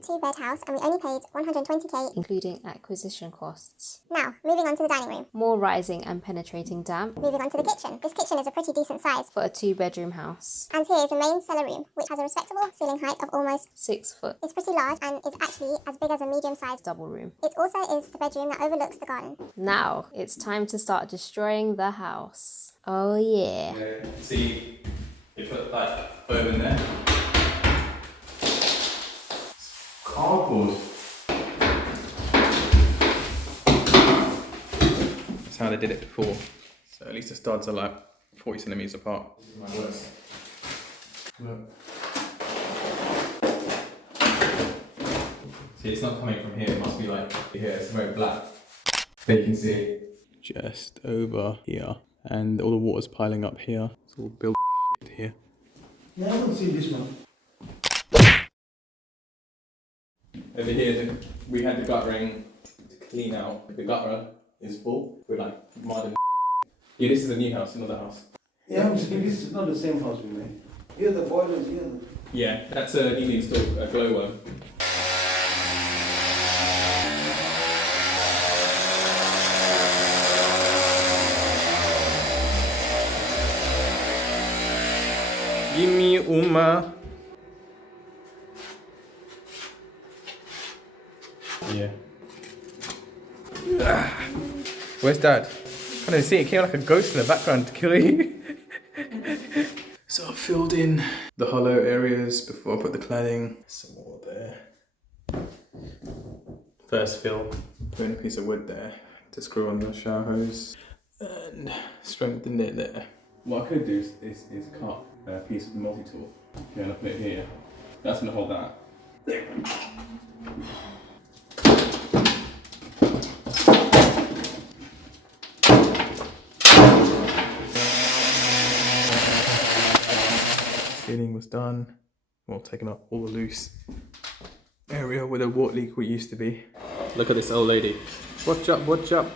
2-bed house and we only paid 120k, including acquisition costs. Now, moving on to the dining room. More rising and penetrating damp Moving on to the kitchen. This kitchen is a pretty decent size. for a 2-bedroom house. And here is a main cellar room, which has a respectable ceiling height of almost 6 foot. It's pretty large and is actually as big as a medium-sized Double room. It also is the bedroom that overlooks the garden. Now it's time to start destroying the house. Oh yeah. See, you put like oven there. Cardboard. That's how they did it before. So at least the studs are like 40 centimeters apart. This is my worst. Look. See, it's not coming from here. It must be like here. It's very black. There you can see just over here, and all the water's piling up here. It's all built here. Yeah, I don't see this one. Over here, we had the guttering to clean out. The gutter is full with like mud and yeah, this is a new house, another house. Yeah, I'm saying this is not the same house we made. Here the boilers, here. Yeah, that's a newly installed glowworm. Give me Uma. Yeah. Where's Dad? I don't see it. Came like a ghost in the background to kill you. So I filled in the hollow areas before I put the cladding. Some more there. First fill, put in a piece of wood there to screw on the shower hose and strengthen it there. What I could do is cut a piece of the multi-tool. Yeah, and I put it here. That's gonna hold that. Ceiling was done. Well, taking up all the loose area where the water leak used to be. Look at this old lady. Watch up, watch up.